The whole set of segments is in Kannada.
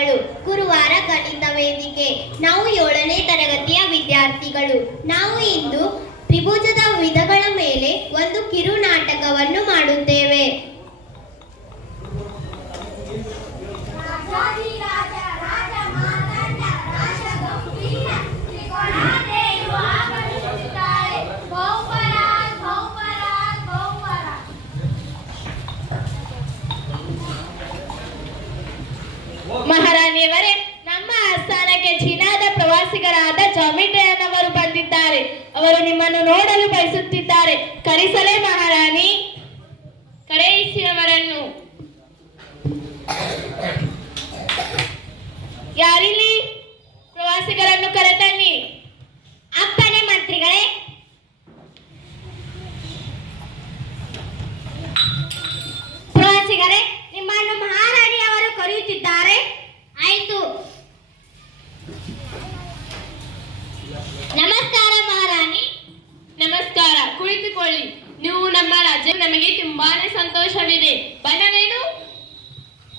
ವಂದನೆಗಳು. ಗುರುವಾರ ಗಣಿತ ವೇದಿಕೆ. ನಾವು 7ನೇ ತರಗತಿಯ ವಿದ್ಯಾರ್ಥಿಗಳು. ನಾವು ಇಂದು ತ್ರಿಭುಜದ ವಿಧಗಳ ಮೇಲೆ ಒಂದು ಕಿರು ನಾಟಕವನ್ನು ಮಾಡುತ್ತೇವೆ. ಮಹಾರಾಣಿಯವರೇ, ನಮ್ಮ ಆಸ್ಥಾನಕ್ಕೆ ಚೀನಾದ ಪ್ರವಾಸಿಗರಾದ ಜಾಮಿಟ್ರಿಯನ್ನವರು ಬಂದಿದ್ದಾರೆ. ಅವರು ನಿಮ್ಮನ್ನು ನೋಡಲು ಬಯಸುತ್ತಿದ್ದಾರೆ. ಕರೆಸಲೇ ಮಹಾರಾಣಿ? ಕರೆಯಿಸಿ ಅವರನ್ನು. ಯಾರಿಲ್ಲಿ? ಪ್ರವಾಸಿಗರನ್ನು ಕರೆತನ್ನಿ. ಅಪ್ಪಣೆ ಮಂತ್ರಿಗಳೇ. ಪ್ರವಾಸಿಗರೇ, ನಿಮ್ಮನ್ನು ಮಹಾರಾಣಿಯವರು ಕರೆಯುತ್ತಿದ್ದಾರೆ. ಆಯಿತು. ನಮಸ್ಕಾರ ಮಹಾರಾಣಿ. ನಮಸ್ಕಾರ, ಕುಳಿತುಕೊಳ್ಳಿ. ನೀವು ನಮ್ಮ ರಾಜ್ಯ, ನಮಗೆ ತುಂಬಾನೇ ಸಂತೋಷವಿದೆ. ಬಣ್ಣವೇನು?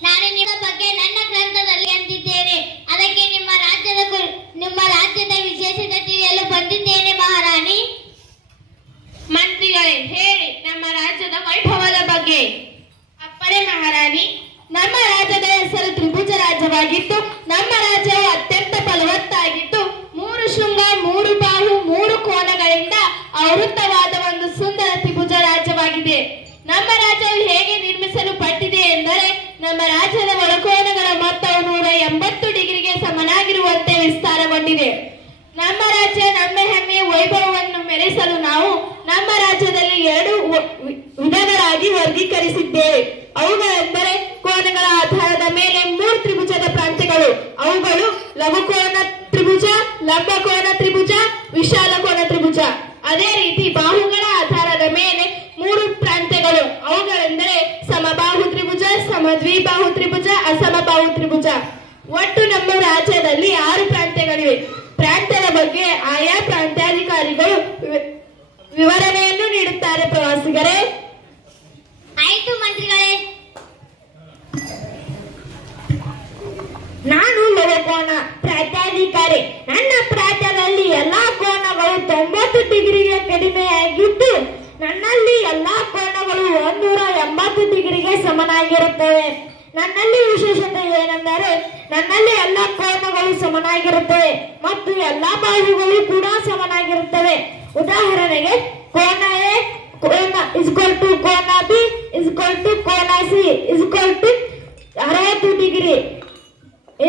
ನಾನು ನಿಮ್ಮ ಬಗ್ಗೆ ನನ್ನ ಗ್ರಂಥದಲ್ಲಿ ಅಂತಿದ್ದೇನೆ. ಅದಕ್ಕೆ ನಿಮ್ಮ ರಾಜ್ಯದ ವಿಶೇಷತೆ ತಿಳಿಯಲು ಬಂದಿದ್ದೇನೆ ಮಹಾರಾಣಿ. ಮಂತ್ರಿಗಳೇ, ಹೇಳಿ ನಮ್ಮ ರಾಜ್ಯದ ವೈಭವದ ಬಗ್ಗೆ. ಅಪ್ಪರೇ ಮಹಾರಾಣಿ, ನಮ್ಮ ರಾಜ್ಯದ ಹೆಸರು ತ್ರಿಭುಜ ರಾಜ್ಯವಾಗಿದ್ದು, ನಮ್ಮ ರಾಜ್ಯವು ಅತ್ಯಂತ ಫಲವತ್ತಾಗಿದ್ದು, 3 ಶೃಂಗ, 3 ಬಾಹು, 3 ಕೋನಗಳಿಂದ ಆವೃತವಾದ ಒಂದು ಸುಂದರ ತ್ರಿಭುಜ ರಾಜ್ಯವಾಗಿದೆ. ನಮ್ಮ ರಾಜ್ಯವು ಹೇಗೆ ನಿರ್ಮಿಸಲು ಪಟ್ಟಿದೆ ಎಂದರೆ, ನಮ್ಮ ರಾಜ್ಯದ ಒಳಕೋನಗಳ ಮೊತ್ತವು 180 ಡಿಗ್ರಿಗೆ ಸಮನಾಗಿರುವಂತೆ ವಿಸ್ತಾರಗೊಂಡಿದೆ. ನಮ್ಮ ರಾಜ್ಯ ನಮ್ಮ ಹೆಮ್ಮೆಯ ವೈಭವವನ್ನು ಮೆರೆಸಲು ನಾವು ನಮ್ಮ ರಾಜ್ಯದಲ್ಲಿ 2 ವಿಧಗಳಾಗಿ ವರ್ಗೀಕರಿಸಿದ್ದೇವೆ. ಅವುಗಳೆಂದರೆ ಕೋನಗಳ ಆಧಾರದ ಮೇಲೆ 3 ತ್ರಿಭುಜದ ಪ್ರಾಂತ್ಯಗಳು. ಅವುಗಳು ಲಘುಕೋನ ತ್ರಿಭುಜ, ಲಂಬಕೋನ ತ್ರಿಭುಜ, ವಿಶಾಲ ಕೋನ ತ್ರಿಭುಜ. ಅದೇ ರೀತಿ ಬಾಹುಗಳ ಆಧಾರದ ಮೇಲೆ 3 ಪ್ರಾಂತ್ಯಗಳು. ಅವುಗಳೆಂದರೆ ಸಮಬಾಹು ತ್ರಿಭುಜ, ಸಮದ್ವಿಬಾಹು ತ್ರಿಭುಜ, ಅಸಮಬಾಹು ತ್ರಿಭುಜ. ಒಟ್ಟು ನಮ್ಮ ರಾಜ್ಯದಲ್ಲಿ 6 ಪ್ರಾಂತ್ಯಗಳಿವೆ. ಪ್ರಾಂತ್ಯದ ಬಗ್ಗೆ ಆಯಾ ಪ್ರಾಂತ್ಯಾಧಿಕಾರಿಗಳು ವಿವರಣೆಯನ್ನು ನೀಡುತ್ತಾರೆ. ಪ್ರವಾಸಿಗರೇ, ಆಯಿತು ಮಂತ್ರಿಗಳೇ. ನಾನು ಲಘುಕೋನ ಪ್ರಾಂತ್ಯಾಧಿಕಾರಿ. ನನ್ನ ಪ್ರಾಂತ್ಯದಲ್ಲಿ ಎಲ್ಲಾ ಕೋನಗಳು 90 ಡಿಗ್ರಿಗೆ ಕಡಿಮೆಯಾಗಿದ್ದು, ನನ್ನಲ್ಲಿ ಎಲ್ಲಾ ಕೋನಗಳು 180 ಡಿಗ್ರಿಗೆ ಸಮನಾಗಿರುತ್ತವೆ. ನನ್ನಲ್ಲಿ ವಿಶೇಷತೆ ಏನೆಂದರೆ, ನನ್ನಲ್ಲಿ ಎಲ್ಲಾ ಕೋನಗಳು ಸಮನಾಗಿರುತ್ತವೆ ಮತ್ತು ಎಲ್ಲಾ ಬಾಹುಗಳು ಕೂಡ ಸಮನಾಗಿರುತ್ತವೆ. ಉದಾಹರಣೆಗೆ, ಕೋನ ಎ ಕೋನ ಇಸ್ಕ್ವಲ್ ಟು ಕೋನ ಬಿ ಇಸ್ಕ್ವಲ್ ಟು ಕೋನ C is equal to 60 degree.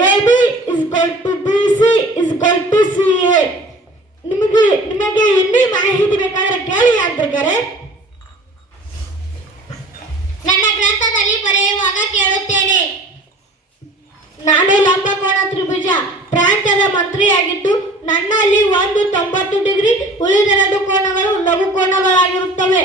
AB is equal to BC is equal to CA. ನಿಮಗೆ ಇನ್ನೂ ಮಾಹಿತಿ ಬೇಕಾದ್ರೆ ಕೇಳಿ ಯಾಂತ್ರಿಕರೇ. ನನ್ನ ಗ್ರಂಥದಲ್ಲಿ ಬರೆಯುವಾಗ ಕೇಳುತ್ತೇನೆ. ನಾನು ಲಂಬಕೋನ ತ್ರಿಭುಜ ಪ್ರಾಂತ್ಯದ ಮಂತ್ರಿಯಾಗಿದ್ದು, ನನ್ನಲ್ಲಿ 90 ಡಿಗ್ರಿ, ಉಳಿದ 2 ಕೋನಗಳು ಲಘು ಕೋನಗಳಾಗಿರುತ್ತವೆ.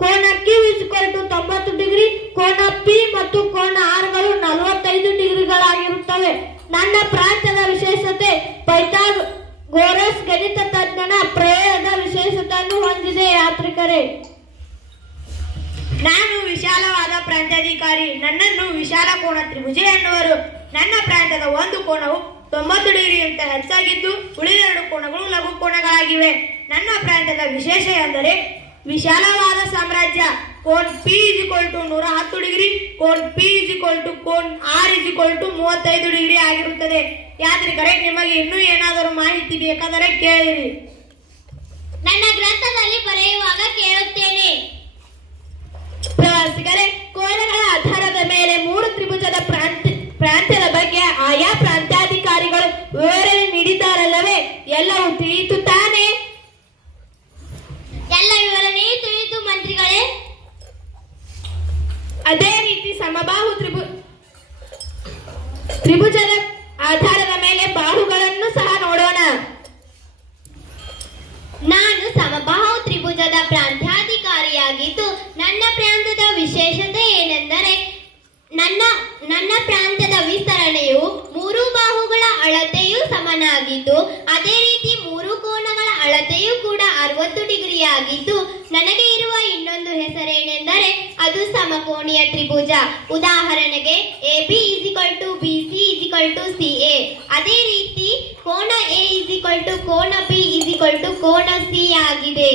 ಕೋನ Q ಇಸ್ಕ್ವಲ್ ಟು 90 ಡಿಗ್ರಿ, ಕೋನ P ಮತ್ತು ಕೋನ R ಗಳು 45 ಡಿಗ್ರಿಗಳಾಗಿರುತ್ತವೆ. ನನ್ನ ಪ್ರಾಂತ್ಯದ ವಿಶೇಷತೆ ಪೈಥಾಗೋರಸ್ ಗಣಿತ ತಜ್ಞನ ಪ್ರಯೋಗದ ವಿಶೇಷತೆಯನ್ನು ಹೊಂದಿದೆ. ಯಾತ್ರಿಕರೇ, ನಾನು ವಿಶಾಲವಾದ ಪ್ರಾಂತ್ಯಾಧಿಕಾರಿ. ನನ್ನನ್ನು ವಿಶಾಲ ಕೋನ ತ್ರಿಭುಜ ಎನ್ನುವರು. ನನ್ನ ಪ್ರಾಂತ್ಯದ ಒಂದು ಕೋನವು 90 ಡಿಗ್ರಿಗಿಂತ ಹೆಚ್ಚಾಗಿದ್ದು, ಉಳಿದ 2 ಕೋನಗಳು ಲಘು ಕೋನಗಳಾಗಿವೆ. ನನ್ನ ಪ್ರಾಂತ್ಯದ ವಿಶೇಷ ಎಂದರೆ ವಿಶಾಲವಾದ ಸಾಮ್ರಾಜ್ಯ. ಕೋನ್ P ಇಸ್ಕ್ವಲ್ ಟು 110 ಡಿಗ್ರಿ, ಕೋನ್ P ಇಸ್ಕ್ವಲ್ ಟು ಕೋನ್ R ಇಸ್ಕ್ವಲ್ ಟು 35 ಡಿಗ್ರಿ ಆಗಿರುತ್ತದೆ. ಯಾತ್ರಿಕರೇ, ನಿಮಗೆ ಇನ್ನೂ ಏನಾದರೂ ಮಾಹಿತಿ ಬೇಕಾದರೆ ಕೇಳಿರಿ. ನನ್ನ ಗ್ರಂಥದಲ್ಲಿ ಬರೆಯುವಾಗ ಕೇಳುತ್ತೇನೆ. ಪ್ರವಾಸಿಗರೇ, ಕೋನಗಳ ಆಧಾರದ ಮೇಲೆ 3 ತ್ರಿಭುಜದ ಪ್ರಾಂತ್ಯದ ಬಗ್ಗೆ ಆಯಾ ಪ್ರಾಂತ್ಯಾಧಿಕಾರಿಗಳು ವಿವರಣೆ ನೀಡಿದ್ದಾರಲ್ಲವೇ? ಎಲ್ಲವೂ ತಿಳಿಯಿತು ತಾನೇ? ಎಲ್ಲ ವಿವರಣೆಯೂ ತಿಳಿಯಿತು ಮಂತ್ರಿಗಳೇ. ಅದೇ ರೀತಿ ಸಮಬಾಹು ತ್ರಿಭುಜದ ಆಧಾರದ ಮೇಲೆ ಬಾಹುಗಳನ್ನು ಸಹ ನೋಡೋಣ. ನಾನು ಸಮಬಾಹು ತ್ರಿಭುಜದ ಪ್ರಾಂತ್ಯಾಧಿಕಾರಿಯಾಗಿದ್ದು, ನನ್ನ ಪ್ರಾಂತ್ಯದ ವಿಶೇಷತೆ ಏನೆಂದರೆ, ನನ್ನ ಪ್ರಾಂತ್ಯದ ವಿಸ್ತರಣೆಯು 3 ಬಾಹುಗಳ ಅಳತೆಯು ಸಮನಾಗಿದ್ದು, ಅದೇ ರೀತಿ 3 ಕೋನಗಳ ಅಳತೆಯು ಕೂಡ 60 ಡಿಗ್ರಿಯಾಗಿದ್ದು, ನನಗೆ ಇರುವ ಇನ್ನೊಂದು ಹೆಸರೇನೆಂದರೆ ಅದು ಸಮಕೋನೀಯ ತ್ರಿಭುಜ. ಉದಾಹರಣೆಗೆ AB = BC = ಟು ಕೋನ ಬಿ ಇಸ್ ಈಕ್ವಲ್ ಟು ಕೋನ ಸಿ ಆಗಿದೆ.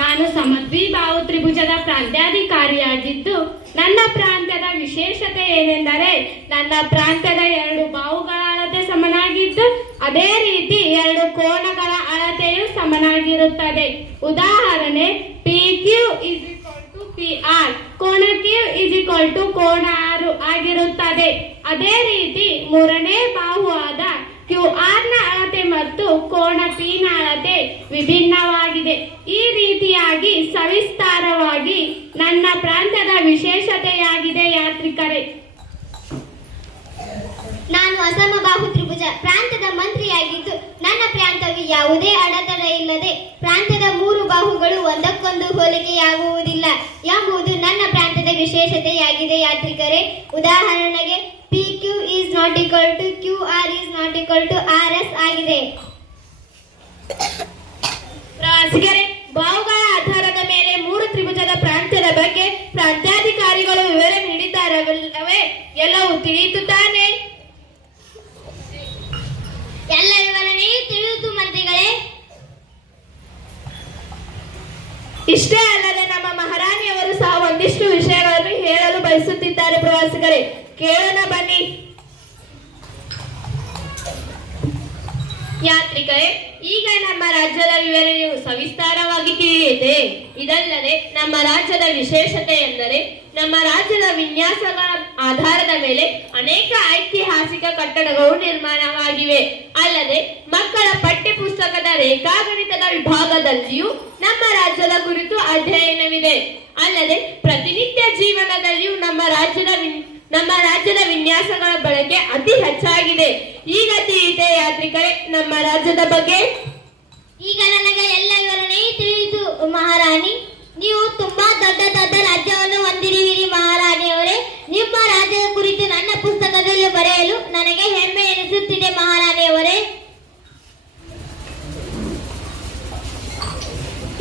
ನಾನು ಸಮದ್ವಿಬಾಹು ತ್ರಿಭುಜದ ಪ್ರಾಂತ್ಯಾಧಿಕಾರಿಯಾಗಿದ್ದು ನನ್ನ ಪ್ರಾಂತ್ಯದ ವಿಶೇಷತೆ ಏನೆಂದರೆ ನನ್ನ ಪ್ರಾಂತ್ಯದ ಎರಡು ಬಾಹುಗಳ ಅಳತೆ ಸಮನಾಗಿದ್ದು ಅದೇ ರೀತಿ ಎರಡು ಕೋನಗಳ ಅಳತೆಯು ಸಮನಾಗಿರುತ್ತದೆ. ಉದಾಹರಣೆ P Q is equal to P R, ಕೋನ ಕ್ಯೂ ಇಸ್ ಈಕ್ವಲ್ ಟು ಕೋನ 6 ಆಗಿರುತ್ತದೆ. ಅದೇ ರೀತಿ ಮೂರನೇ ಬಾಹು ಆದ ಕ್ಯೂ ಆರ್ ನ ಅಳತೆ ಮತ್ತು ಕೋನ ಪಿ ನ ಅಳತೆ ವಿಭಿನ್ನವಾಗಿದೆ. ಈ ರೀತಿಯಾಗಿ ಸವಿಸ್ತಾರವಾಗಿ ನನ್ನ ಪ್ರಾಂತ್ಯದ ವಿಶೇಷತೆಯಾಗಿದೆ ಯಾತ್ರಿಕರೇ. ನಾನು ಅಸಮಬಾಹು ತ್ರಿಭುಜ ಪ್ರಾಂತ್ಯದ ಮಂತ್ರಿಯಾಗಿದ್ದು ನನ್ನ ಪ್ರಾಂತ್ಯವು ಯಾವುದೇ ಅಡೆತಡೆ ಇಲ್ಲದೆ ಪ್ರಾಂತ್ಯದ 3 ಬಾಹುಗಳು ಒಂದಕ್ಕೊಂದು ಹೋಲಿಕೆಯಾಗುವುದಿಲ್ಲ ಎಂಬುದು ನನ್ನ ಪ್ರಾಂತ್ಯದ ವಿಶೇಷತೆಯಾಗಿದೆ ಯಾತ್ರಿಕರೇ. ಉದಾಹರಣೆಗೆ P Q is not equal to Q R is not equal to R S ಆಗಿದೆ. ಪ್ರವಾಸಿಗರೇ, ಬಾಹುಗಳ ಆಧಾರದ ಮೇಲೆ 3 ತ್ರಿಭುಜದ ಪ್ರಾಂತ್ಯದ ಬಗ್ಗೆ ಪ್ರಾಂತ್ಯಾಧಿಕಾರಿಗಳು ವಿವರ ನೀಡಿದ್ದಾರಲ್ಲವೇ? ಎಲ್ಲವೂ ತಿಳಿಯಿತು ತಾನೇ? ಎಲ್ಲ ವಿವರಣೆಯೂ ತಿಳಿಯಿತು ಮಂತ್ರಿಗಳೇ. ಇಷ್ಟೇ ಅಲ್ಲದೆ ನಮ್ಮ ಮಹಾರಾಣಿಯವರು ಸಹ ಒಂದಿಷ್ಟು ವಿಷಯಗಳನ್ನು ಹೇಳಲು ಬಯಸುತ್ತಿದ್ದಾರೆ. ಪ್ರವಾಸಿಗರೇ, ಕೇಳೋಣ ಬನ್ನಿ. ಯಾತ್ರಿಕರೇ, ಈಗ ನಮ್ಮ ರಾಜ್ಯದ ವಿವರಣೆಯು ಸವಿಸ್ತಾರವಾಗಿ ತಿಳಿಯಿದೆ. ಇದಲ್ಲದೆ ನಮ್ಮ ರಾಜ್ಯದ ವಿಶೇಷತೆ ಎಂದರೆ ನಮ್ಮ ರಾಜ್ಯದ ವಿನ್ಯಾಸಗಳ ಆಧಾರದ ಮೇಲೆ ಅನೇಕ ಐತಿಹಾಸಿಕ ಕಟ್ಟಡಗಳು ನಿರ್ಮಾಣವಾಗಿವೆ. ಅಲ್ಲದೆ ಮಕ್ಕಳ ಪಠ್ಯ ಪುಸ್ತಕದ ರೇಖಾಗಣಿತದ ವಿಭಾಗದಲ್ಲಿಯೂ ನಮ್ಮ ರಾಜ್ಯದ ಕುರಿತು ಅಧ್ಯಯನವಿದೆ. ಅಲ್ಲದೆ ಪ್ರತಿನಿತ್ಯ ಜೀವನದಲ್ಲಿಯೂ ನಮ್ಮ ರಾಜ್ಯದ ವಿನ್ಯಾಸಗಳ ಬಳಕೆ ಅತಿ ಹೆಚ್ಚಾಗಿದೆ. ಈಗ ತಿಳಿಯಿತೆ ಯಾತ್ರಿಕರೇ ನಮ್ಮ ರಾಜ್ಯದ ಬಗ್ಗೆ? ಈಗ ನನಗೆ ಎಲ್ಲ ವಿವರಣೆಯೂ ತಿಳಿಯಿತು ಮಹಾರಾಣಿ. ನೀವು ತುಂಬಾ ದೊಡ್ಡ ರಾಜ್ಯವನ್ನು ಹೊಂದಿರುವಿರಿ ಮಹಾರಾಣಿಯವರೇ. ನಿಮ್ಮ ರಾಜ್ಯದ ಕುರಿತು ನನ್ನ ಪುಸ್ತಕದಲ್ಲಿ ಬರೆಯಲು ನನಗೆ ಹೆಮ್ಮೆ ಎನಿಸುತ್ತಿದೆ ಮಹಾರಾಣಿಯವರೇ.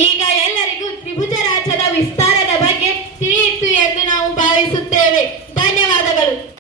ಈಗ ಎಲ್ಲರಿಗೂ ತ್ರಿಭುಜ ರಾಜ್ಯದ ವಿಸ್ತಾರ